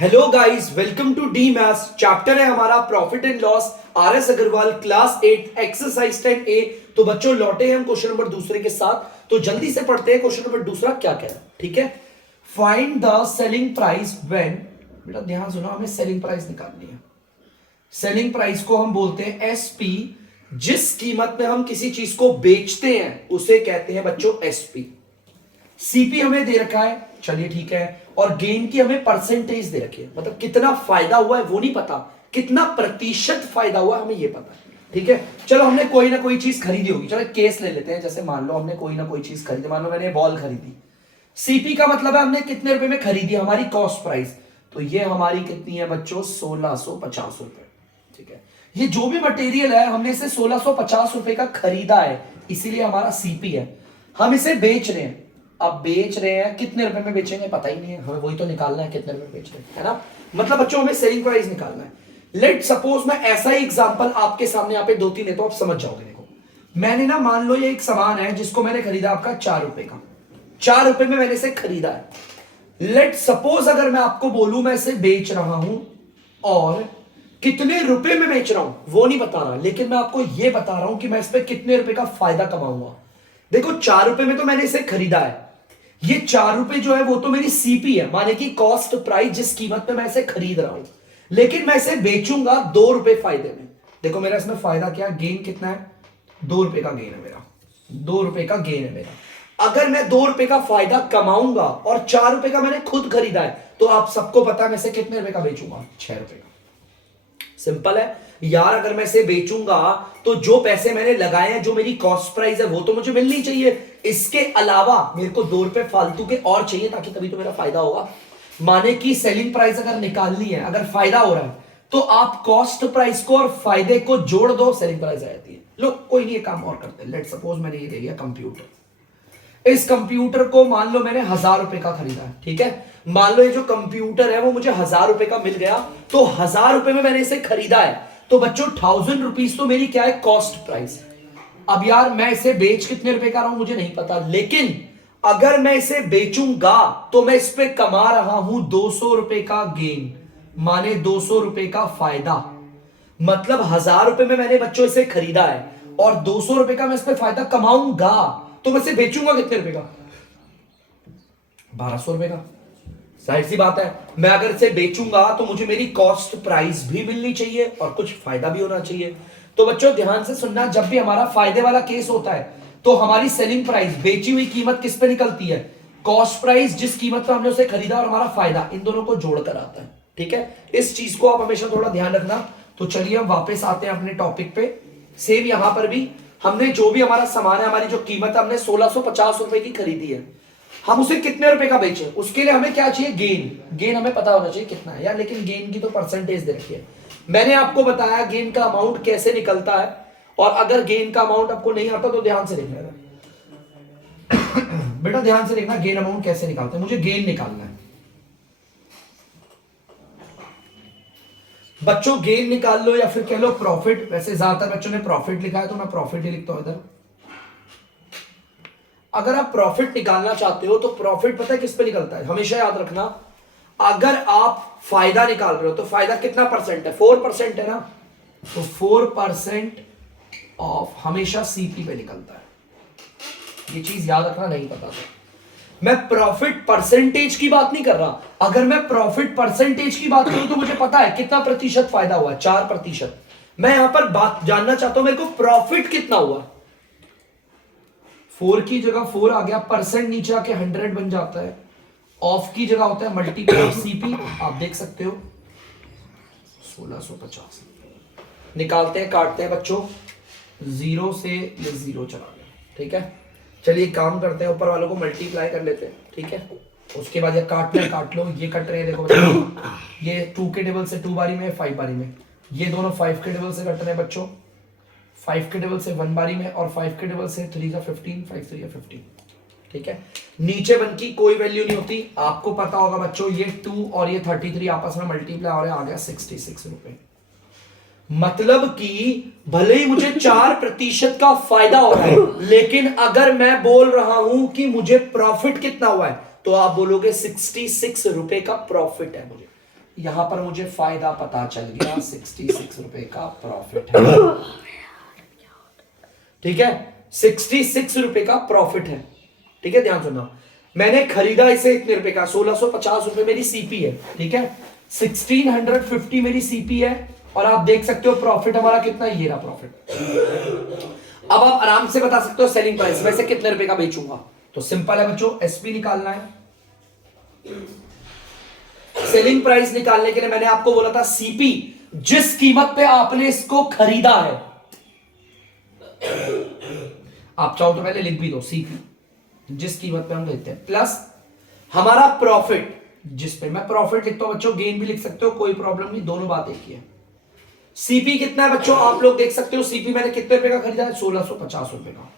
Hello guys, welcome to the maths. Chapter है हमारा profit and loss, R S. Agarwal, class 8, exercise 10A। तो बच्चों लौटे हैं हम क्वेश्चन नंबर दूसरे के साथ। तो जल्दी से पढ़ते हैं क्वेश्चन नंबर दूसरा क्या कह रहा है। ठीक है, find the selling price when, बेटा ध्यान सुनो, हमें सेलिंग प्राइस निकालनी है। सेलिंग प्राइस को हम बोलते हैं एसपी। जिस कीमत में हम किसी चीज को बेचते हैं उसे कहते हैं बच्चों एसपी। सीपी हमें दे रखा है, चलिए ठीक है, और गेन की हमें परसेंटेज दे रखी है, मतलब कितना फायदा हुआ है वो नहीं पता, कितना प्रतिशत फायदा हुआ हमें ये पता है। ठीक है, चलो हमने कोई ना कोई चीज खरीदी होगी, चलो केस ले लेते हैं। जैसे मान लो हमने कोई ना कोई चीज खरीदी, मान लो मैंने बॉल खरीदी। सीपी का मतलब है हमने कितने रुपए में खरीदी, हमारी कॉस्ट प्राइस। तो ये हमारी कितनी है बच्चों, 1650 रुपए। ठीक है, ये जो भी मटेरियल है हमने इसे 1650 रुपए का खरीदा है, इसीलिए हमारा सीपी है। हम इसे बेच रहे हैं, अब बेच रहे हैं, कितने रुपए में बेचेंगे पता ही नहीं है, हमें वही तो निकालना है कितने रुपए में बेच रहे हैं, है ना। मतलब बच्चों हमें सेलिंग प्राइस निकालना है। लेट सपोज मैं ऐसा ही एग्जांपल आपके सामने यहाँ पे 2-3 लेता हूं, आप समझ जाओगे। देखो मैंने ना, मान लो ये एक सामान है जिसको मैंने खरीदा आपका 4 रुपए का, 4 रुपए में मैंने इसे खरीदा है। लेट सपोज अगर मैं आपको बोलूं मैं इसे बेच रहा हूं और कितने रुपए में बेच रहा हूं वो नहीं बता रहा, लेकिन मैं आपको यह बता रहा हूं कि मैं इस पे कितने रुपए का फायदा कमाऊंगा। देखो 4 रुपए में तो मैंने इसे खरीदा है, ये 4 रुपए जो है वो तो मेरी सीपी है, माने कि कॉस्ट प्राइस, जिस कीमत पे मैं इसे खरीद रहा हूं। लेकिन मैं इसे बेचूंगा 2 रुपए फायदे में। देखो मेरा इसमें फायदा क्या, गेन कितना है, 2 रुपए का गेन है मेरा, 2 रुपए का गेन है मेरा। अगर मैं 2 रुपए का फायदा कमाऊंगा और 4 रुपए का मैंने खुद खरीदा है, तो आप सबको पता है मैं इसे कितने रुपए का बेचूंगा, 6 रुपए का। सिंपल है यार, अगर मैं इसे बेचूंगा तो जो पैसे मैंने लगाए हैं, जो मेरी कॉस्ट प्राइस है वो तो मुझे मिलनी चाहिए। इसके अलावा मेरे को 2 रुपए फालतू के और चाहिए, ताकि तभी तो मेरा फायदा होगा। माने कि सेलिंग प्राइस अगर निकालनी है, अगर फायदा हो रहा है, तो आप कॉस्ट प्राइस को और फायदे को जोड़ दो, सेलिंग प्राइस आ जाती है। लो कोई नहीं, ये काम और करते हैं। लेट सपोज मैंने ये ले लिया कंप्यूटर। इस कंप्यूटर को मान लो मैंने 1000 रुपए का खरीदा है। ठीक है, मान लो ये जो कंप्यूटर है वो मुझे 1000 रुपए का मिल गया, तो 1000 रुपए में मैंने इसे खरीदा है। तो बच्चों 1000 रुपीज तो मेरी क्या है, कॉस्ट प्राइस। अब यार मैं इसे बेच कितने रुपए का रहा हूं मुझे नहीं पता, लेकिन अगर मैं इसे बेचूंगा तो मैं इस पे कमा रहा हूं 200 रुपए का गेन, माने 200 रुपए का फायदा। मतलब 1000 रुपए में मैंने बच्चों इसे खरीदा है और 200 रुपए का मैं इस पे फायदा कमाऊंगा, तो मैं इसे बेचूंगा कितने रुपए का, 1200 रुपए का। जाहिर सी बात है, मैं अगर इसे बेचूंगा तो मुझे मेरी कॉस्ट प्राइस भी मिलनी चाहिए और कुछ फायदा भी होना चाहिए। तो बच्चों ध्यान से सुनना, जब भी हमारा फायदे वाला केस होता है तो हमारी सेलिंग प्राइस, बेची हुई कीमत किस पे निकलती है, कॉस्ट प्राइस, जिस कीमत पर हमने उसे खरीदा, और हमारा फायदा, इन दोनों को जोड़कर आता है। ठीक है, इस चीज को आप हमेशा थोड़ा ध्यान रखना। तो चलिए हम वापस आते हैं अपने टॉपिक पे। सेम यहां पर भी हमने जो भी हमारा सामान है, हमारी जो कीमत हमने 1650 रुपए की खरीदी है, हम उसे कितने रुपए का बेचे, उसके लिए हमें क्या चाहिए, गेन। गेन हमें पता होना चाहिए कितना है यार, लेकिन गेन की तो परसेंटेज दे रखी है। मैंने आपको बताया गेन का अमाउंट कैसे निकलता है, और अगर गेन का अमाउंट आपको नहीं आता तो ध्यान से देखना बेटा, ध्यान से देखना गेन अमाउंट कैसे निकालते हैं। मुझे गेन निकालना है बच्चों, गेन निकाल लो या फिर कह लो प्रॉफिट। वैसे ज्यादातर बच्चों ने प्रॉफिट लिखा है तो मैं प्रॉफिट ही लिखता हूं इधर। अगर आप प्रॉफिट निकालना चाहते हो तो प्रॉफिट पता है किस पे निकलता है, हमेशा याद रखना। अगर आप फायदा निकाल रहे हो तो फायदा कितना परसेंट है, 4% है ना, तो 4% ऑफ हमेशा सीपी पे निकलता है। ये चीज याद रखना, नहीं पता था। मैं प्रॉफिट परसेंटेज की बात नहीं कर रहा। अगर मैं प्रॉफिट परसेंटेज की बात करूं तो मुझे पता है कितना प्रतिशत फायदा हुआ, 4%। मैं यहां पर बात जानना चाहता हूं मेरे को प्रॉफिट कितना हुआ। 4 की जगह 4 आ गया, परसेंट नीचे आके 100 बन जाता है, ऑफ की जगह होता है मल्टीप्लाई सीपी। आप देख सकते हो 1650 निकालते हैं, काटते हैं बच्चों, 0 से ये 0 चला गया। ठीक है, चलिए काम करते हैं, ऊपर वालों को मल्टीप्लाई कर लेते हैं। ठीक है, उसके बाद ये काटना है, काट लो, ये कट रहे हैं देखो बच्चों, ये 2 के टेबल से 2 बारी में, 5 बारी में, ये दोनों 5 के टेबल से कट रहे हैं बच्चों, 5 के टेबल से 1 बारी में, और 5 के टेबल से 3 का 15, 5 3 15। ठीक है, नीचे 1 की कोई वैल्यू नहीं होती, आपको पता होगा बच्चों, ये 2 और ये 33 आपस में मल्टीप्लाई हो रहे हैं, आ गया 66 रुपए। मतलब कि भले ही मुझे 4% का फायदा हो रहा है, लेकिन अगर मैं बोल रहा हूं कि मुझे प्रॉफिट कितना हुआ है, तो आप बोलोगे 66 रुपए का प्रॉफिट है मुझे। यहां पर मुझे फायदा पता चल गया, 66 रुपए का प्रॉफिट है। ठीक है, 66 रुपए का प्रॉफिट है। ठीक है, ध्यान सुनना, मैंने खरीदा इसे इतने रुपए का, 1650 रुपए मेरी सीपी है। ठीक है, 1650 मेरी सीपी है, और आप देख सकते हो प्रॉफिट हमारा कितना, ये रहा प्रॉफिट। अब आप आराम से बता सकते हो सेलिंग प्राइस वैसे कितने रुपए का बेचूंगा। तो सिंपल है बच्चों, एसपी निकालना है। सेलिंग प्राइस निकालने के लिए मैंने आपको बोला था सीपी, जिस कीमत पे आपने इसको खरीदा है। आप चाहो तो पहले लिख भी दो, सीपी जिस कीमत पे हम लेते हैं, प्लस हमारा प्रॉफिट, जिस पे मैं प्रॉफिट लिखता हूं बच्चों, गेन भी लिख सकते हो, कोई प्रॉब्लम नहीं, दोनों बात एक ही है। सीपी कितना है बच्चों, आप लोग देख सकते हो, सीपी मैंने कितने रुपए का खरीदा है, 1650 रुपए का।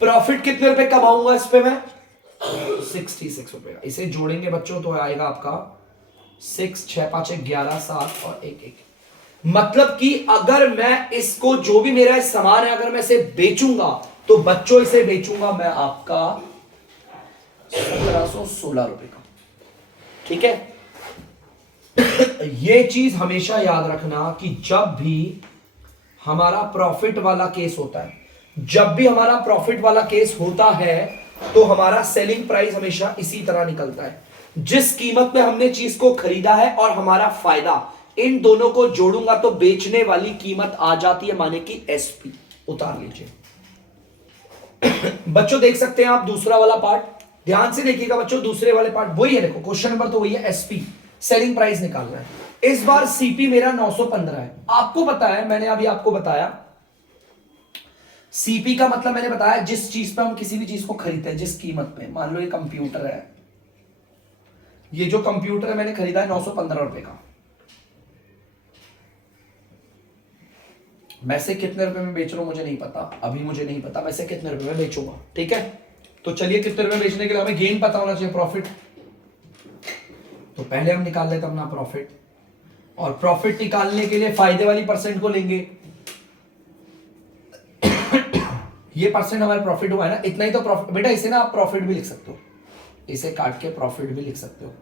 प्रॉफिट कितने रुपए कमाऊंगा इस पे मैं, 66 रुपए का। इसे जोड़ेंगे बच्चों तो आएगा आपका 6 6 5 11 7 और 1 1। मतलब कि अगर मैं इसको, जो भी मेरा सामान है, अगर मैं इसे बेचूंगा तो बच्चों इसे बेचूंगा मैं आपका 1716 रुपए का। ठीक है, ये चीज हमेशा याद रखना कि जब भी हमारा प्रॉफिट वाला केस होता है, जब भी हमारा प्रॉफिट वाला केस होता है, तो हमारा सेलिंग प्राइस हमेशा इसी तरह निकलता है। जिस कीमत पे हमने चीज को खरीदा है और हमारा फायदा, इन दोनों को जोड़ूंगा तो बेचने वाली कीमत आ जाती है, माने कि एसपी। उतार लीजिए बच्चों, देख सकते हैं आप दूसरा वाला पार्ट, ध्यान से देखिएगा बच्चों, दूसरे वाले पार्ट वही है। देखो क्वेश्चन नंबर तो वही है, एसपी सेलिंग प्राइस निकालना है। इस बार सीपी मेरा 915 है। आपको पता है, मैंने अभी आपको बताया, सीपी का मतलब मैंने बताया जिस चीज पे हम किसी भी चीज को खरीदते हैं, जिस कीमत पे। मान लो ये कंप्यूटर है, ये जो कंप्यूटर है मैंने खरीदा है 915 रुपए का। मैं से कितने रुपए में बेच रहा हूं मुझे नहीं पता, अभी मुझे नहीं पता मैं से कितने रुपए में बेचूंगा। ठीक है, तो चलिए कितने रुपए बेचने के लिए हमें गेन पता होना चाहिए, प्रॉफिट। तो पहले हम निकाल लेते अपना प्रॉफिट, और प्रॉफिट निकालने के लिए फायदे वाली परसेंट को लेंगे। ये परसेंट हमारा प्रॉफिट हुआ है ना, इतना ही तो प्रॉफिट। बेटा इसे ना आप प्रॉफिट भी लिख सकते हो, इसे काट के प्रॉफिट भी लिख सकते हो।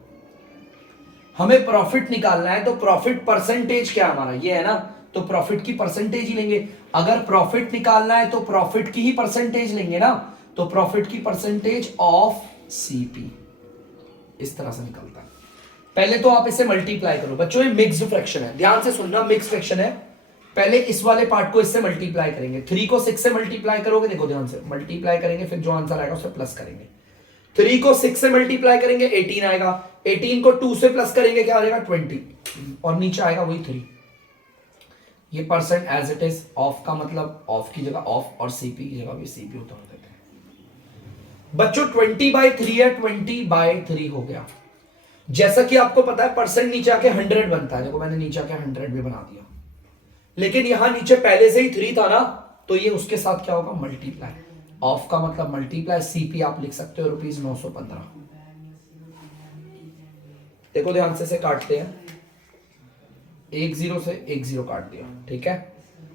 हमें प्रॉफिट निकालना है, तो प्रॉफिट परसेंटेज क्या हमारा ये है ना, तो प्रॉफिट की परसेंटेज ही लेंगे। अगर प्रॉफिट निकालना है तो प्रॉफिट की ही परसेंटेज लेंगे ना, तो प्रॉफिट की परसेंटेज ऑफ सीपी इस तरह से निकलता है। पहले तो आप इसे मल्टीप्लाई करो बच्चों, ये मिक्स्ड फ्रैक्शन है, ध्यान से सुनना, मिक्स्ड फ्रैक्शन है। पहले इस वाले पार्ट को इससे मल्टीप्लाई करेंगे, 3 को 6 से मल्टीप्लाई करोगे, देखो ध्यान से मल्टीप्लाई करेंगे, फिर जो आंसर आएगा उसे प्लस करेंगे। 3 को 6 से मल्टीप्लाई करेंगे 18 आएगा, 18 को 2 से प्लस करेंगे क्या आ जाएगा 20, और नीचे आएगा वही 3। ये percent as it is, of का मतलब ऑफ की जगह ऑफ, और सीपी की जगह भी सीपी उतार देते हैं बच्चों। 20/3 है, 20/3 हो गया। जैसा कि आपको पता है परसेंट नीचे आके 100 बनता है, देखो मैंने नीचे आके 100 भी बना दिया, लेकिन यहां नीचे पहले से ही 3 था ना, तो ये उसके साथ क्या होगा, मल्टीप्लाई। ऑफ का मतलब मल्टीप्लाई, सीपी आप लिख सकते हो ₹915। देखो ध्यान से काटते हैं, 1 0 से 1 0 काट दिया। ठीक है,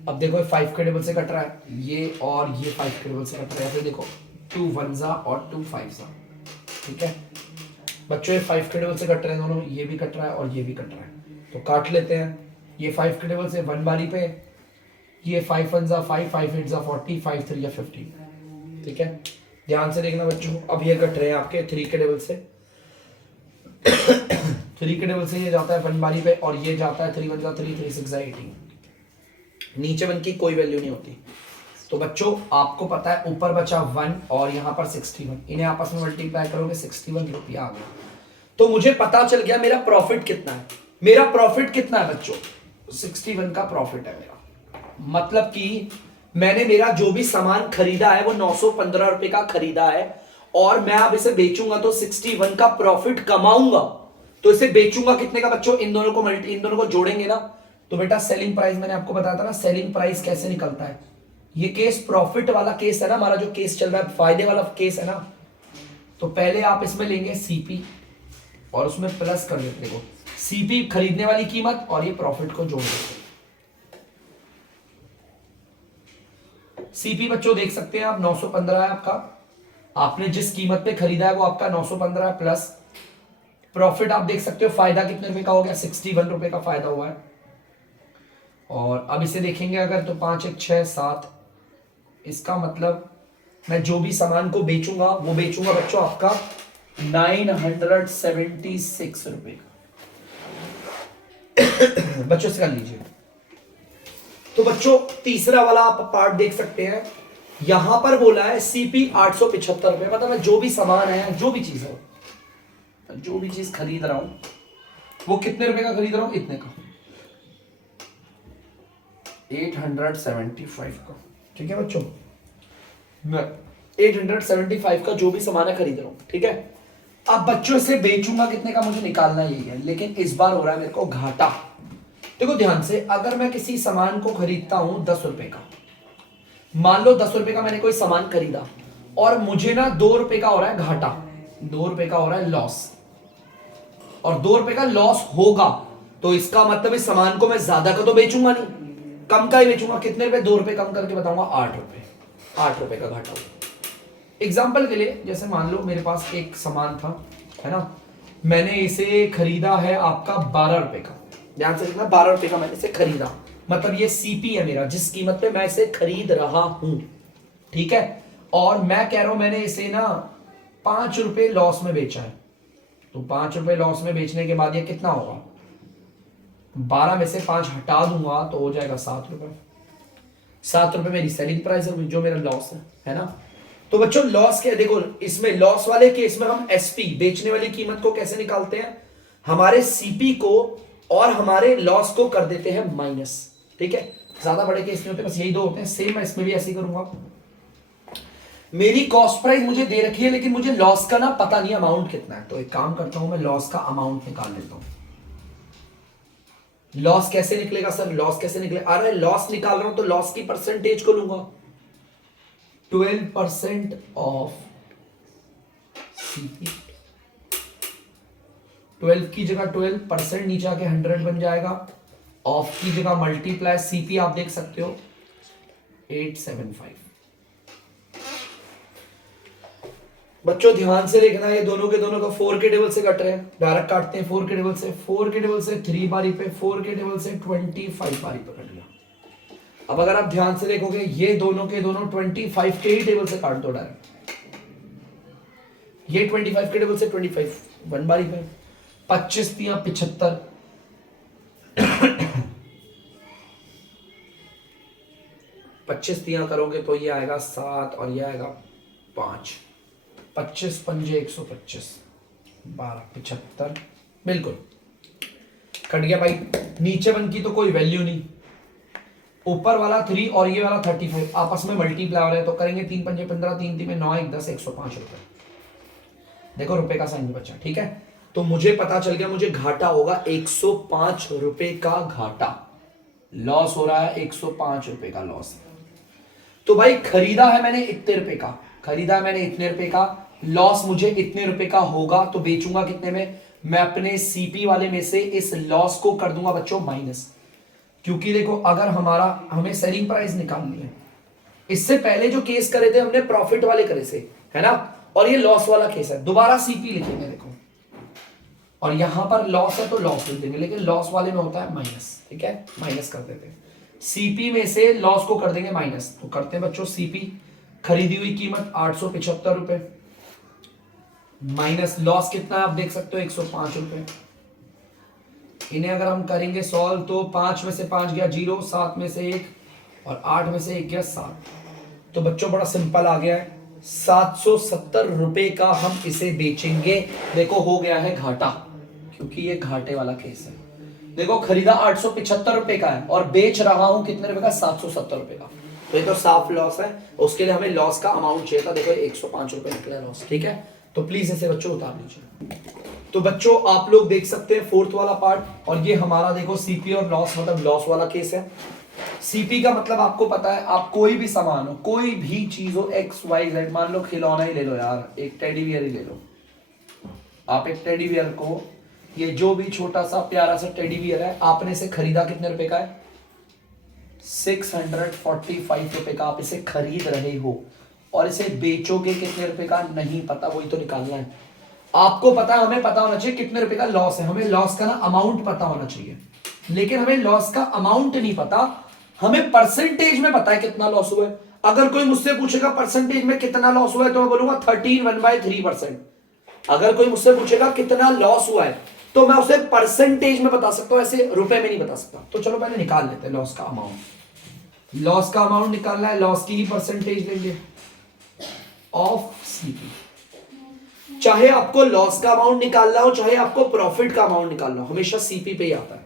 अब देखो 5 के टेबल से कट रहा है ये, और ये 5 के टेबल से कट रहा है, फिर देखो 2 1 जा और 2 5 जा। ठीक है बच्चों, ये 5 के टेबल से कट रहे हैं दोनों, ये भी कट रहा है और ये भी कट रहा है, तो काट लेते हैं। ये 5 के टेबल से 1 बारी पे, ये 5 1 जा 5, 5 8 जा 40, 5 3 जा 50। ठीक है, ध्यान से देखना बच्चों, अब ये कट रहे हैं आपके 3 के टेबल से 3 के टेबल से ये जाता है 1 बारी पे, और ये जाता है 3 1 जा 3, 3 6 जा 18। नीचे 1 की कोई वैल्यू नहीं होती। तो बच्चों आपको पता है ऊपर बचा 1 और यहां पर 61, इन्हें आपस में मल्टीप्लाई करोगे 61 रुपया आ गया। तो मुझे पता चल गया मेरा प्रॉफिट कितना है। मेरा प्रॉफिट कितना है बच्चों, 61 का प्रॉफिट है मेरा। मतलब कि मैंने मेरा जो भी सामान खरीदा है वो 915 रुपए का खरीदा है, और मैं अब इसे बेचूंगा तो 61 का प्रॉफिट कमाऊंगा। तो इसे बेचूंगा कितने का बच्चों, इन दोनों को जोड़ेंगे ना, तो बेटा सेलिंग प्राइस मैंने आपको बताया था ना, सेलिंग प्राइस कैसे निकलता है। ये केस प्रॉफिट वाला केस है ना, हमारा जो केस चल रहा है फायदे वाला केस है ना, तो पहले आप इसमें लेंगे सीपी और उसमें प्लस कर देते हो सीपी खरीदने वाली कीमत, और ये प्रॉफिट को जोड़ देते। सीपी बच्चों देख सकते हैं आप 915 है आपका, आपने जिस कीमत पे खरीदा है वो आपका 915 है, प्लस प्रॉफिट आप देख सकते हो, फायदा कितने रुपए का हो गया, 61 रुपए का फायदा हुआ है। और अब इसे देखेंगे अगर तो 5 1 6 7, इसका मतलब मैं जो भी सामान को बेचूंगा वो बेचूंगा बच्चों आपका 976 रुपए का। बच्चों से कर लीजिए। तो बच्चों तीसरा वाला आप पार्ट देख सकते हैं, यहां पर बोला है सीपी 875 रुपए, मतलब मैं जो भी सामान है, जो भी चीज है, जो भी चीज खरीद रहा हूं वो कितने रुपए का खरीद रहा हूं, इतने का, 875 का। ठीक है बच्चों, मैं 875 का जो भी सामान है खरीद रहा हूं, ठीक है। अब बच्चों से बेचूंगा कितने का मुझे निकालना यही है, लेकिन इस बार हो रहा है मेरे को घाटा। देखो ध्यान से, अगर मैं किसी सामान को खरीदता हूं 10 रुपए का, मान लो 10 रुपए का मैंने कोई सामान खरीदा और मुझे ना 2 रुपए का हो रहा है घाटा, 2 रुपए का हो रहा है लॉस, और 2 रुपए का लॉस होगा, तो इसका मतलब इस सामान को मैं ज्यादा का तो बेचूंगा नहीं, कम का ही बेचूंगा। कितने रुपए, 2 रुपए कम करके बताऊंगा, 8 रुपए, 8 रुपए का घाटा होगा। एग्जाम्पल के लिए जैसे मान लो मेरे पास एक सामान था, है ना, मैंने इसे खरीदा है आपका 12 रुपए का, ध्यान से देखना, 12 रुपए का मैंने इसे खरीदा, मतलब ये सीपी है मेरा, जिस कीमत पे मैं इसे खरीद रहा हूं, ठीक है। और मैं कह रहा हूं मैंने इसे ना 5 रुपए लॉस में बेचा है, तो 5 रुपए लॉस में बेचने के बाद ये कितना होगा, 12 में से 5 हटा दूंगा तो हो जाएगा 7 रुपए। 7 रुपए मेरी सेलिंग प्राइस है, जो मेरा लॉस है ना। तो बच्चों लॉस क्या है, देखो इसमें लॉस वाले केस में हम एसपी, बेचने वाली कीमत को कैसे निकालते हैं, हमारे सीपी को और हमारे लॉस को कर देते हैं माइनस, ठीक है। ज्यादा बड़े केस में होते हैं, बस यही दो होते हैं। सेम मैं इसमें भी ऐसे ही करूंगा। मेरी कॉस्ट प्राइस मुझे दे रखी है, लेकिन मुझे लॉस का ना पता नहीं अमाउंट कितना है, तो एक काम करता हूं मैं लॉस का अमाउंट निकाल लेता हूं। लॉस कैसे निकलेगा सर, लॉस कैसे निकलेगा, अरे लॉस निकाल रहा हूं तो लॉस की परसेंटेज को लूंगा, 12% ऑफ सीपी, 12 की जगह 12%, नीचे आके 100 बन जाएगा, ऑफ की जगह मल्टीप्लाई, सीपी आप देख सकते हो 875। बच्चों ध्यान से देखना, ये दोनों के दोनों का 4 के टेबल से कट रहे हैं, डायरेक्ट काटते हैं 4 के टेबल से, 4 के टेबल से 3 बारी पे, 4 के टेबल से 25 बारी पे कट गया। अब अगर आप ध्यान से देखोगे ये दोनों के दोनों 25 के ही टेबल से काट दो डायरेक्ट, ये 25 के टेबल से 25 1 बारी पे, 25 तिया 75, 25 तिया करोगे तो ये आएगा 7 और ये आएगा 5, 25 पंजे 125, 12 75, बिल्कुल कट गया भाई। नीचे वन की तो कोई वैल्यू नहीं, ऊपर वाला 3 और ये वाला 35 आपस में मल्टीप्लाई हो रहे हैं, तो करेंगे 3 पंजे 15, 3 3 में 9 1 10, 105 रुपए। देखो रुपए का साइन भी बचा, ठीक है। तो मुझे पता चल गया मुझे घाटा होगा 105 रुपए का घाटा, लॉस हो रहा है 105 रुपए का लॉस। तो भाई खरीदा है मैंने इतने रुपए का, खरीदा है मैंने इतने रुपए का, लॉस मुझे इतने रुपए का होगा, तो बेचूंगा कितने में, मैं अपने सीपी वाले में से इस लॉस को कर दूंगा बच्चों माइनस, क्योंकि देखो अगर हमें सेलिंग प्राइस निकालनी है, इससे पहले जो केस करे थे हमने प्रॉफिट वाले करे थे, है ना, और ये लॉस वाला केस है, दोबारा सीपी लिखेंगे देखो, और यहां पर लॉस है तो लॉस लिख देंगे, लेकिन लॉस वाले में होता है माइनस, ठीक है, माइनस कर देते हैं, सीपी में से लॉस को कर देंगे माइनस। तो करते हैं बच्चों सीपी, खरीदी हुई कीमत 875 रुपए, माइनस लॉस कितना है आप देख सकते हो 105 रुपए। इन्हें अगर हम करेंगे सॉल्व तो 5 में से 5 गया 0, 7 में से 1 और 8 में से 1 गया 7, तो बच्चों बड़ा सिंपल आ गया है, 770 रुपए का हम इसे बेचेंगे। देखो हो गया है घाटा, क्योंकि ये घाटे वाला केस है। देखो खरीदा 875 रुपए का है और बेच रहा हूं कितने रुपए का, 770 रुपए का, तो ये तो साफ लॉस है। उसके लिए हमें लॉस का अमाउंट चाहिए था, देखो 105 रुपए निकला लॉस, ठीक है। तो प्लीज इसे बच्चों उतार लीजिए। तो बच्चों आप लोग देख सकते हैं फोर्थ वाला पार्ट, और ये हमारा देखो सीपी और लॉस, मतलब लॉस वाला केस है। सीपी का मतलब आपको पता है, आप कोई भी सामान हो, कोई भी चीज हो, एक्स वाई जेड, मान लो खिलौना ही ले लो यार, एक टेडी बियर ही ले लो, आप एक टेडी बियर को, ये जो भी छोटा सा प्यारा सा टेडी बियर है, आपने इसे खरीदा कितने रुपए का है, 645 रुपए का आप इसे खरीद रहे हो, और इसे बेचोगे कितने रुपए का नहीं पता, वही तो निकालना है। आपको पता है, हमें पता होना चाहिए कितने रुपए का लॉस है, हमें लॉस का ना अमाउंट पता होना चाहिए, लेकिन हमें लॉस का अमाउंट नहीं पता, हमें परसेंटेज में पता है कितना लॉस हुआ है। अगर कोई मुझसे पूछेगा परसेंटेज में कितना लॉस हुआ है, तो मैं बोलूंगा 13 1/3%। अगर कोई मुझसे पूछेगा कितना लॉस हुआ है, तो मैं उसे परसेंटेज में बता सकता हूं, ऐसे रुपए में नहीं बता सकता। तो चलो पहले निकाल लेते हैं लॉस का अमाउंट। लॉस का अमाउंट निकालना है, लॉस की ही परसेंटेज लेंगे ऑफ सीपी। चाहे आपको लॉस का अमाउंट निकालना हो, चाहे आपको प्रॉफिट का अमाउंट निकालना हो, हमेशा सीपी पे ही आता है।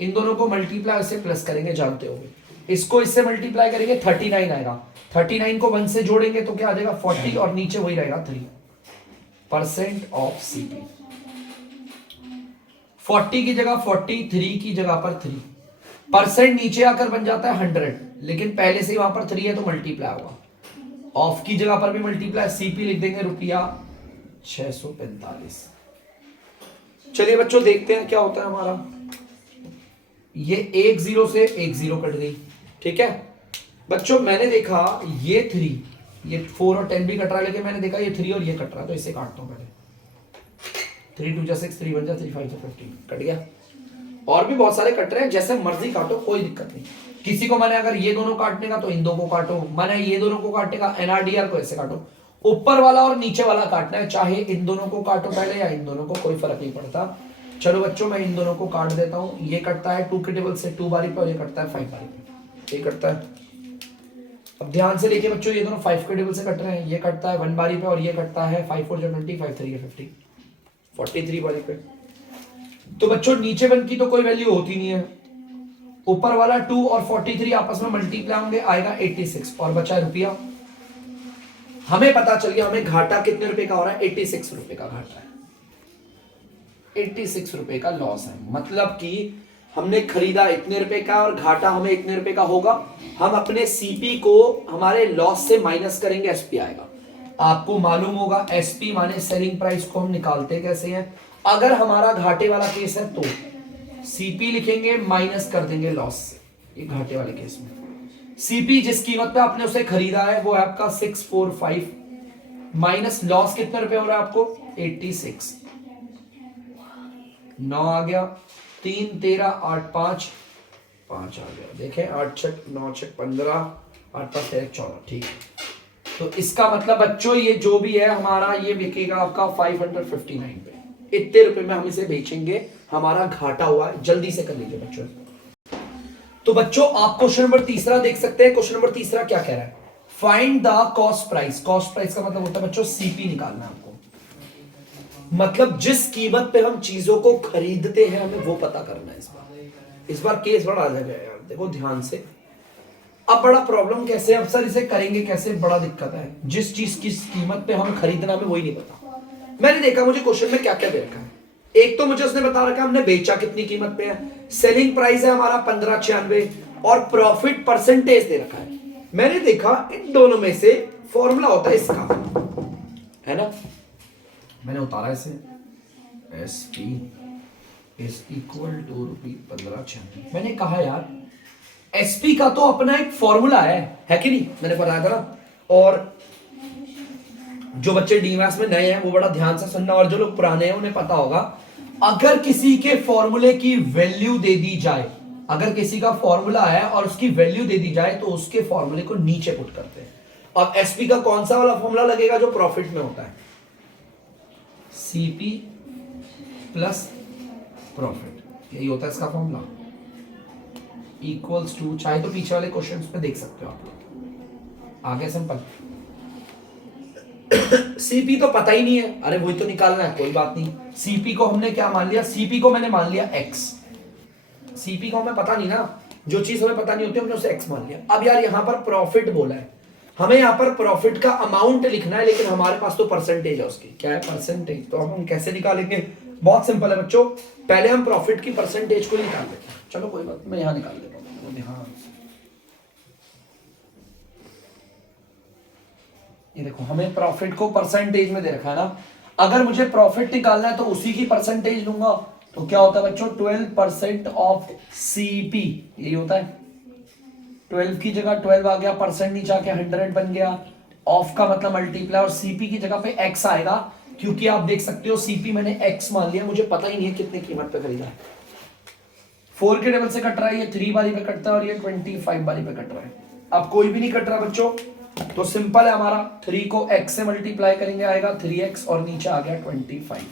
इन दोनों को मल्टीप्लाई से प्लस करेंगे, जानते होंगे। इसको इससे मल्टीप्लाई करेंगे 39 आएगा, 39 को 1 से जोड़ेंगे तो क्या आ जाएगा 40, और नीचे वही रहेगा 3% ऑफ सीपी। 40 की जगह 43 की जगह पर 3%, नीचे आकर बन जाता है 100, लेकिन पहले से ही वहां पर 3 है तो मल्टीप्लाई होगा। ऑफ की जगह पर भी मल्टीप्लाई, सीपी लिख देंगे रुपया 645। चलिए बच्चों देखते हैं क्या होता है हमारा। ये 1 0 से 1 0 कट गई, ठीक है बच्चों। मैंने देखा ये 3, ये 4 और 10 भी कट रहा है, लेकिन मैंने देखा ये 3 और ये कट रहा है, तो इसे काटता हूं पहले। 3 2 6, 3 1 3 5 15 कट गया। और भी बहुत सारे कट रहे हैं, जैसे मर्जी काटो, कोई दिक्कत नहीं। किसी को मैंने अगर ये दोनों काटने का तो इन दो को काटो, मैंने ये दोनों को काटने का एनआरडीआर को ऐसे काटो। ऊपर वाला और नीचे वाला काटना है, चाहे इन दोनों को काटो पहले या इन दोनों को, कोई फर्क नहीं पड़ता। चलो बच्चों मैं इन दोनों को काट देता हूं। ये कटता है 2 के टेबल से 2 बारी पे, और ये कटता है 5 बारी पे, ये कटता है। अब ध्यान से देखिए बच्चों, ये दोनों 5 के टेबल से कट रहे हैं, ये कटता है 1 बारी पे, और ये कटता है 5 4 20, 5 3 50, 43 बारी पे। तो बच्चों नीचे 1 की तो कोई वैल्यू होती नहीं है, ऊपर वाला 2 और 43 आपस में मल्टीप्लाई होंगे, आएगा 86, और बचा है रुपया। हमें पता चल गया हमें घाटा कितने रुपए का हो रहा है, 86 रुपए का घाटा है, 86 रुपए का लॉस है। मतलब कि हमने खरीदा इतने रुपए का और घाटा हमें इतने रुपए का होगा। हम अपने सीपी को हमारे लॉस से माइनस करेंगे, एसपी आएगा। आपको मालूम होगा एसपी माने सेलिंग प्राइस को हम निकालते कैसे हैं। अगर हमारा घाटे वाला केस है तो सीपी लिखेंगे, माइनस कर देंगे लॉस से। ये घाटे वाले केस में सीपी जिस कीमत पे आपने उसे खरीदा है वो है आपका 645, माइनस लॉस कितने रुपए हो रहा है आपको 86। 9 आ गया, 3 13 8 5 5 आ गया। देखें 8 6 9 6 15, 8 5 13 14, ठीक है। तो इसका मतलब बच्चों ये जो भी है हमारा, ये बिकेगा आपका 559 पे। इतने रुपए में हम इसे बेचेंगे, हमारा घाटा हुआ है। जल्दी से कर लीजिए बच्चों। तो बच्चों आप क्वेश्चन नंबर तीसरा देख सकते हैं। क्वेश्चन नंबर तीसरा क्या कह रहा है, find the cost price. Cost price का मतलब होता है बच्चों सीपी निकालना है आपको, मतलब जिस कीमत पे हम चीजों को खरीदते हैं हमें वो पता करना है। इस बार केस बड़ा आ जाएगा यार, देखो ध्यान से। अब बड़ा प्रॉब्लम कैसे, अब सर इसे करेंगे कैसे, बड़ा दिक्कत है। जिस चीज किस कीमत पे हमें खरीदना हमें वही नहीं पता। मैंने देखा मुझे क्वेश्चन में क्या क्या दे रखा है। एक तो मुझे उसने बता रखा हमने बेचा कितनी कीमत पे है, सेलिंग प्राइस है हमारा 1596, और प्रॉफिट परसेंटेज दे रखा है। मैंने देखा इन दोनों में से फॉर्मूला होता है इसका, है ना। मैंने उतारा इसे, SP इज इक्वल टू ₹1596। मैंने कहा यार SP का तो अपना एक फॉर्मूला है कि नहीं, मैंने बताया था ना। और जो बच्चे डीमैथ्स में नए हैं वो बड़ा ध्यान से सुनना, और जो लोग पुराने हैं उन्हें पता होगा। अगर किसी के फॉर्मूले की वैल्यू दे दी जाए, अगर किसी का फॉर्मूला है और उसकी वैल्यू दे दी जाए तो उसके फॉर्मूले को नीचे पुट करते हैं। अब एसपी का कौन सा वाला फॉर्मूला लगेगा जो प्रॉफिट में होता है, सीपी प्लस प्रॉफिट, यही होता है इसका फॉर्मूला। इक्वल्स टू, चाहे तो पीछे वाले क्वेश्चंस पे देख सकते हो आप लोग, आगे सिंपल। सीपी तो पता ही नहीं है, अरे वही तो निकालना है, कोई बात नहीं। सीपी को हमने क्या मान लिया, सीपी को मैंने मान लिया एक्स। सीपी को हमें पता नहीं ना, जो चीज हमें पता नहीं होती हमने उसे एक्स मान लिया। अब यार यहाँ पर प्रॉफिट बोला है, हमें यहाँ पर प्रॉफिट का अमाउंट लिखना है, लेकिन हमारे पास तो परसेंटेज है उसकी, क्या है परसेंटेज। तो अब हम कैसे निकालेंगे, बहुत सिंपल है बच्चों। पहले हम प्रॉफिट की परसेंटेज को निकाल लेते हैं। चलो कोई बात, मैं यहाँ निकाल देता हूँ। ये देखो हमें प्रॉफिट को परसेंटेज में दे रखा है ना। अगर मुझे प्रॉफिट निकालना है तो उसी की परसेंटेज लूंगा, तो क्या होता है बच्चों 12% ऑफ सीपी, यही होता है। 12 की जगह 12 आ गया, परसेंट नीचे आके 100 बन गया। ऑफ का मतलब मल्टीप्लाई, और सीपी की जगह पे एक्स आएगा। क्योंकि आप देख सकते हो सीपी मैंने एक्स मान लिया, मुझे पता ही नहीं है कितने कीमत पे खरीदा है। 4 के टेबल से कट रहा है, ये 3 बारी पे कटता है और ये 25 बारी पे कट रहा है। अब कोई भी नहीं कट रहा बच्चों, तो सिंपल है हमारा 3 को x से मल्टीप्लाई करेंगे आएगा 3x और नीचे आ गया 25।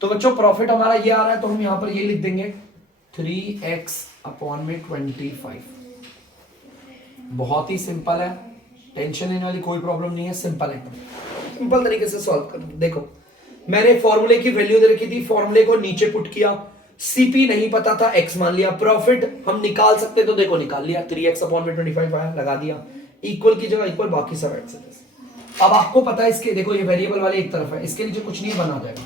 तो बच्चों प्रॉफिट हमारा ये आ रहा है, तो हम यहां पर ये लिख देंगे 3x अपॉन में 25। बहुत ही सिंपल है, टेंशन लेने वाली कोई प्रॉब्लम नहीं है, सिंपल है, सिंपल तरीके से सॉल्व कर। देखो मैंने फॉर्मूले की वैल्यू दे रखी थी, फॉर्मूले को नीचे पुट किया, सीपी नहीं पता था x मान लिया, प्रॉफिट हम निकाल सकते तो देखो निकाल लिया, 3x अपॉन में 25 आया, लगा दिया, इक्वल की जगह इक्वल, बाकी सब एट से। अब आपको पता है इसके, देखो ये वेरिएबल वाले एक तरफ है, इसके नीचे कुछ नहीं बना जाएगा।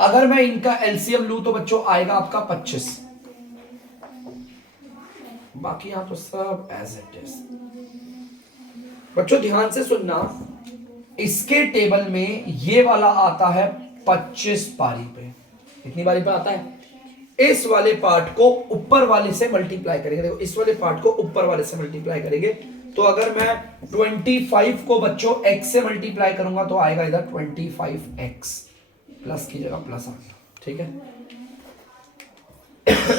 अगर मैं इनका एलसीएम लूं तो बच्चों आएगा आपका 25, बाकी यहां तो सब एज इट इज। बच्चों ध्यान से सुनना, इसके टेबल में ये वाला आता है 25 बारी पे, कितनी बारी पे आता है, इस वाले पार्ट को ऊपर वाले से मल्टीप्लाई करेंगे। देखो इस वाले पार्ट को ऊपर वाले से मल्टीप्लाई करेंगे, तो अगर मैं 25 को बच्चों x से मल्टीप्लाई करूंगा तो आएगा इधर 25x, प्लस की जगह प्लस आना, ठीक है।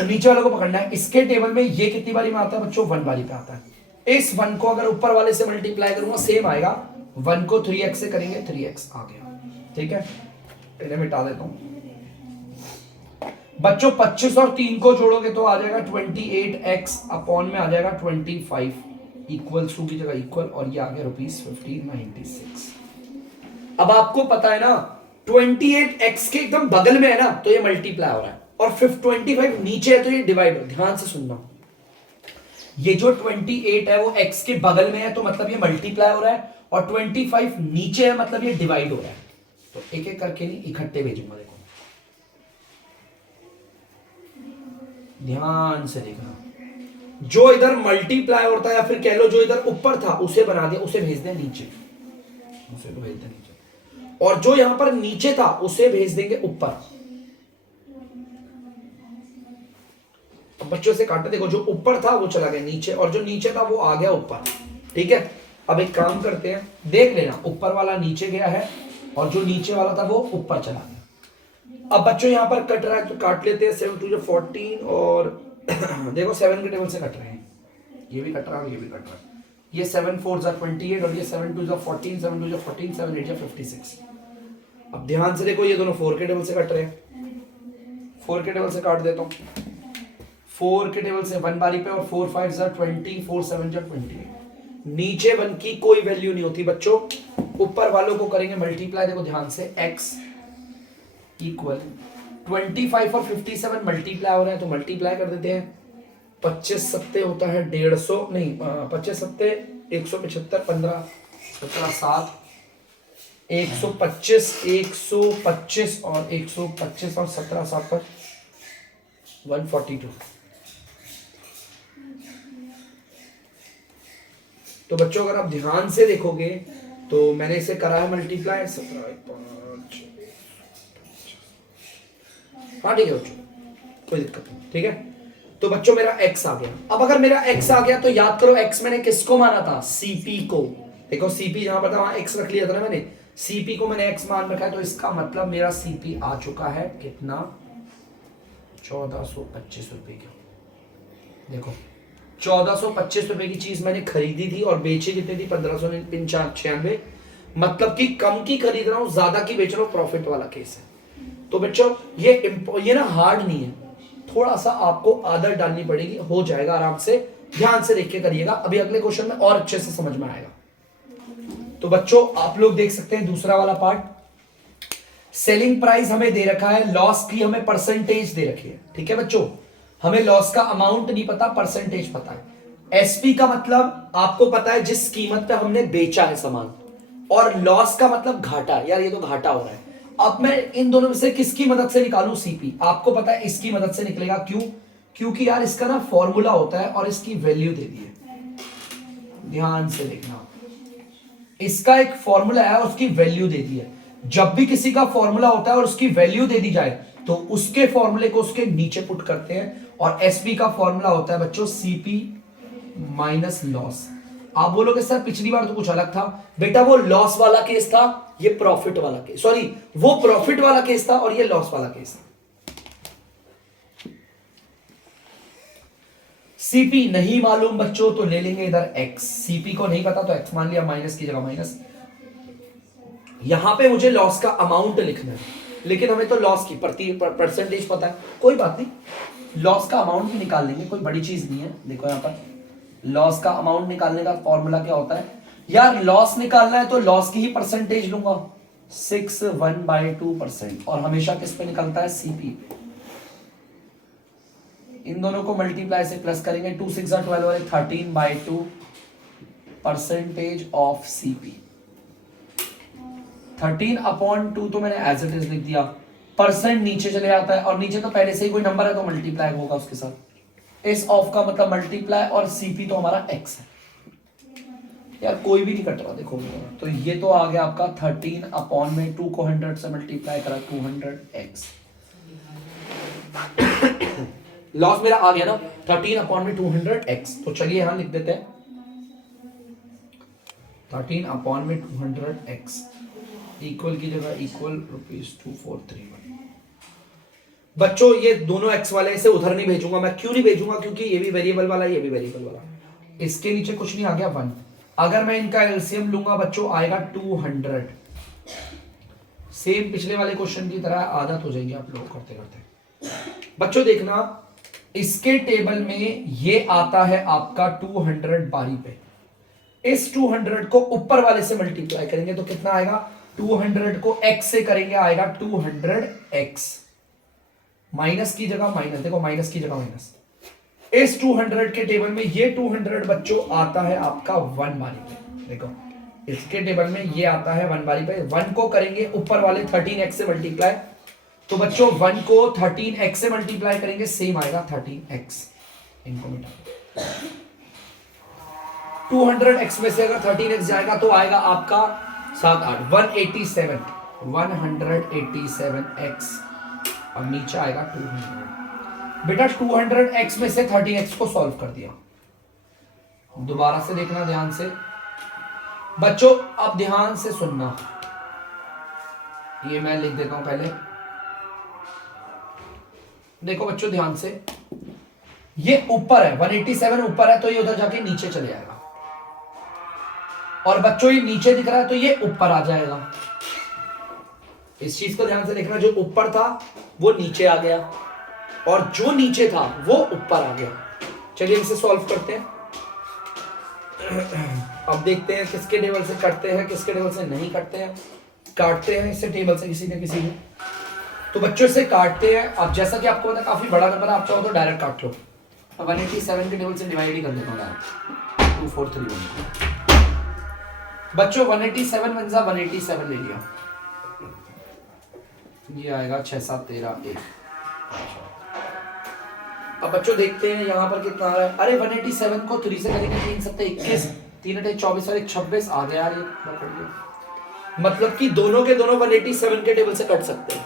नीचे वाले को पकड़ना है, इसके टेबल में ये कितनी बारी में आता है बच्चों, 1 बारी पे आता है। इस 1 को अगर ऊपर वाले से मल्टीप्लाई करूंगा सेम आएगा, 1 को 3x से करेंगे 3x आ गया, ठीक है। इन्हें मिटा देता हूं बच्चों, 25 और 3 को जोड़ोगे तो आ जाएगा 28x अपॉन में आ जाएगा 25, इक्वल्स टू की जगह इक्वल, और ये आ गया ₹1596। अब आपको पता है ना 28x के एकदम बगल में है ना, तो ये मल्टीप्लाई हो रहा है, और 25 नीचे है तो ये डिवाइड हो। ध्यान से सुनना, ये जो 28 है वो x के बगल में है तो मतलब ये मल्टीप्लाई हो रहा है, और 25 नीचे है मतलब ये डिवाइड हो रहा है। तो एक एक करके नहीं, इकट्ठे भेजूंगा, देखो ध्यान से देखना, जो इधर मल्टीप्लाई होता है या फिर कह लो जो इधर ऊपर था उसे बना दिया, उसे भेज दे नीचे, उसे तो भेज दे नीचे, और जो यहां पर नीचे था उसे भेज देंगे ऊपर। अब बच्चों से काटे, देखो जो ऊपर था वो चला गया नीचे, और जो नीचे था वो आ गया ऊपर, ठीक है। अब एक काम करते हैं, देख लेना ऊपर वाला नीचे गया है और जो नीचे वाला था वो ऊपर चला गया। अब बच्चों यहां पर कट रहा है तो काट लेते हैं, 7 2 14, और देखो 7 के टेबल से कट रहे हैं, ये भी कट रहा है, ये भी कट रहा है, ये 7 4 28 और ये 7 2 14, 7 2 14, 7 8 56। अब ध्यान से देखो, ये दोनों 4 के टेबल से कट रहे हैं, 4 के टेबल से काट देता हूं, 4 के टेबल से 1 बारी पे, और 4 5 20, 4 7 28। नीचे 1 की कोई वैल्यू नहीं होती बच्चों, ऊपर वालों को करेंगे मल्टीप्लाई। देखो ध्यान से, x इक्वल 25 और 57 मल्टीप्लाई हो रहा है तो मल्टीप्लाई कर देते हैं। 25 सत्ते होता है 150, नहीं 25 सत्ते 175, 15 17 7, 125, 125 और 125 और 17 7 पर 142। तो बच्चों अगर आप ध्यान से देखोगे तो मैंने इसे करा है मल्टीप्लाई, 17 5, हाँ ठीक है बच्चों, कोई दिक्कत नहीं, ठीक है। तो बच्चों मेरा x आ गया। अब अगर मेरा x आ गया तो याद करो x मैंने किसको माना था, cp को। देखो cp जहां पर था वहां x रख लिया था ना मैंने, cp को मैंने x मान रखा है, तो इसका मतलब मेरा cp आ चुका है कितना, 1425 रुपए का। देखो 1425 रुपए की चीज मैंने खरीदी थी और बेची कितनी थी, 1596, मतलब कि कम की खरीद रहा हूं, ज्यादा की बेच रहा हूं, प्रॉफिट वाला केस है। तो बच्चों ये ना हार्ड नहीं है, थोड़ा सा आपको आदत डालनी पड़ेगी, हो जाएगा आराम से, ध्यान से देख के करिएगा, अभी अगले क्वेश्चन में और अच्छे से समझ में आएगा। तो बच्चों आप लोग देख सकते हैं दूसरा वाला पार्ट, सेलिंग प्राइस हमें दे रखा है, लॉस की हमें परसेंटेज दे रखी है, ठीक है बच्चों। हमें लॉस का अमाउंट नहीं पता, परसेंटेज पता है। एसपी का मतलब आपको पता है जिस कीमत पे हमने बेचा है सामान, और लॉस का मतलब घाटा, यार ये तो घाटा हो रहा है। अब मैं इन दोनों में से किसकी मदद से निकालूं सीपी, आपको पता है इसकी मदद से निकलेगा, क्यों, क्योंकि यार इसका ना फॉर्मूला होता है और इसकी वैल्यू दे दी है। ध्यान से देखना, इसका एक फॉर्मूला है और उसकी वैल्यू दे दी है। जब भी किसी का फॉर्मूला होता है और उसकी वैल्यू दे दी जाए तो उसके फॉर्मूले को उसके नीचे पुट करते हैं, और एसपी का फॉर्मूला होता है बच्चों सीपी माइनस लॉस। आप बोलोगे सर पिछली बार तो कुछ अलग था, बेटा वो लॉस वाला केस था, ये प्रॉफिट वाला केस, सॉरी वो प्रॉफिट वाला केस था और ये लॉस वाला केस था। सीपी नहीं मालूम बच्चों तो ले लेंगे इधर एक्स, सीपी को नहीं पता तो एक्स मान लिया, माइनस की जगह माइनस। यहां पे मुझे लॉस का अमाउंट लिखना है, लेकिन हमें तो लॉस की परसेंटेज पता है, कोई बात नहीं, लॉस का अमाउंट भी निकाल लेंगे, कोई बड़ी चीज नहीं है। देखो यहां पर लॉस का अमाउंट निकालने का फॉर्मूला क्या होता है यार, लॉस निकालना है तो लॉस की ही परसेंटेज लूंगा, 6/1/2%, और हमेशा किस पे निकलता है, सीपी। इन दोनों को मल्टीप्लाई से प्लस करेंगे, 2 6 12 और 13/2 परसेंटेज ऑफ सीपी। 13/2 तो मैंने एज इट इज लिख दिया, परसेंट नीचे चले जाता है और नीचे तो पहले से ही कोई नंबर है तो मल्टीप्लाई होगा उसके साथ। इस ऑफ का मतलब मल्टीप्लाई और सीपी तो हमारा एक्स है यार, कोई भी नहीं कट रहा देखो, तो ये तो आ गया आपका 13/2 को 100 से मल्टीप्लाई करा 200x। लॉस मेरा आ गया ना 13/200x, तो चलिए यहां लिख देते हैं 13/200x इक्वल की जगह इक्वल ₹2431। बच्चों ये दोनों x वाले इसे उधर नहीं भेजूंगा मैं, क्यों नहीं भेजूंगा, क्योंकि ये भी वेरिएबल वाला ये भी वेरिएबल वाला, इसके नीचे कुछ नहीं आ गया 1। अगर मैं इनका एलसीएम लूंगा बच्चों आएगा 200। सेम पिछले वाले क्वेश्चन की तरह आदत हो जाएगी आप लोग करते करते। बच्चों देखना इसके टेबल में ये आता है आपका 200 बारी पे, इस 200 को ऊपर वाले से मल्टीप्लाई करेंगे तो कितना आएगा, 200 को x से करेंगे आएगा 200x, माइनस की जगह माइनस, देखो माइनस की जगह माइनस। इस 200 के टेबल में ये 200 बच्चों आता है आपका 1 बारी पे, देखो इसके टेबल में ये आता है 1 बारी पे, 1 को करेंगे ऊपर वाले 13x से मल्टीप्लाई, तो बच्चों 1 को 13x से मल्टीप्लाई करेंगे सेम आएगा 13x, इनको मिटा 200x में से अगर 13x जाएगा तो आएगा आपका 7 8 187 187x, और नीचे आएगा 200। बेटा 200x में से 13x को सॉल्व कर दिया, दोबारा से देखना ध्यान से बच्चों, अब ध्यान से सुनना, ये मैं लिख देता हूं पहले, देखो बच्चों ध्यान से, ये ऊपर है 187 ऊपर है तो ये उधर जाके नीचे चले जाएगा, और बच्चों ये नीचे दिख रहा है तो ये ऊपर आ जाएगा। इस चीज को ध्यान से देखना, जो ऊपर था वो नीचे आ गया और जो नीचे था वो ऊपर आ गया। चलिए इसे सॉल्व करते हैं। अब देखते हैं किसके टेबल से कटते हैं, किसके टेबल से नहीं कटते हैं। काटते हैं इसे टेबल से किसी ने, तो बच्चों से काटते हैं। अब जैसा कि आपको पता काफी बड़ा नंबर है, आप चाहो तो डायरेक्ट काट लो। 187 के टेबल से डिवाइड ही कर देता हूँ डायरेक्ट, 2431 बच्चों 187 बन जा 187 ले लिया, ये आएगा 6 7 13 1। अब बच्चों देखते हैं यहाँ पर कितना आ रहा है। अरे 187 को 3 से करेंगे 3 7 21, 3 8 24 और 1 26 आ गया यार, ये मतलब कि दोनों के दोनों 187 के टेबल से कट सकते हैं।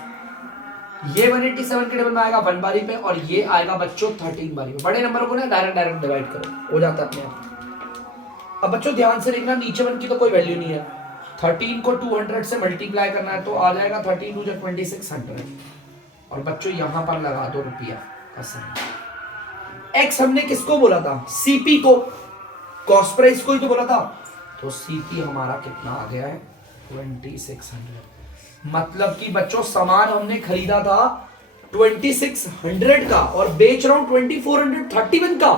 ये 187 के टेबल में आएगा 1 बारी पे और ये आएगा बच्चों 13 बारी पे। बड़े नंबर को ना डायरेक्ट डिवाइड करो, हो जाता है अपने आप। अब बच्चों ध्यान से देखना, नीचे 1 की तो कोई वैल्यू नहीं है, 13 को 200 से मल्टीप्लाई करना है तो आ जाएगा 13 2 2600, और बच्चों यहां पर लगा दो रुपया। एक्स हमने किसको बोला था, सीपी को, कॉस्ट प्राइस को ही तो बोला था, तो सीपी हमारा कितना आ गया है 2600। मतलब कि बच्चों सामान हमने खरीदा था 2600 का और बेच रहा हूं 2431 का।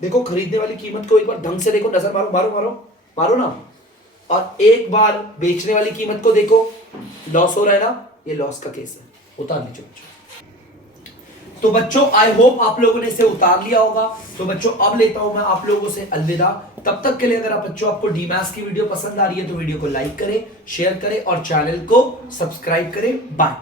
देखो खरीदने वाली कीमत को एक बार ढंग से देखो, नजर मारो मारो मारो मारो ना, और एक बार बेचने वाली कीमत को देखो, लॉस हो रहा है ना, ये लॉस का केस है। उतार लीजिए बच्चों। तो बच्चों आई होप आप लोगों ने इसे उतार लिया होगा। तो बच्चों अब लेता हूं मैं आप लोगों से अलविदा। तब तक के लिए अगर आप बच्चों आपको डीमैथ्स की वीडियो पसंद आ रही है तो वीडियो को लाइक करें, शेयर करें और चैनल को सब्सक्राइब करें। बाय।